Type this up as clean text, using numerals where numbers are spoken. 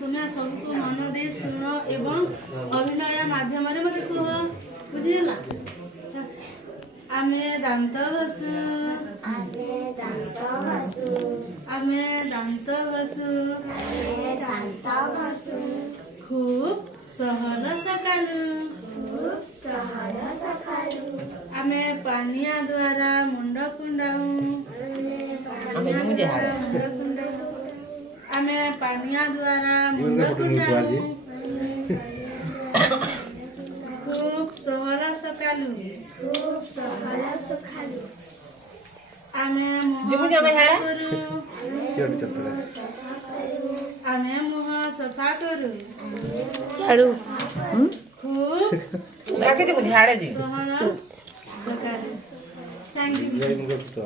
तुम्हें सबको मन दे शुण एवं अभिनय माध्यम मत कह बुझीगला आमे दांत घसु खूब सहल सकालु आमे पानिया द्वारा मुंड कुंडाऊ आमे पानिया द्वारा मुंड कुंडाऊ खूब सहल सकालु आमे मुह सफा करू खूब सहल सकालु। Thank you.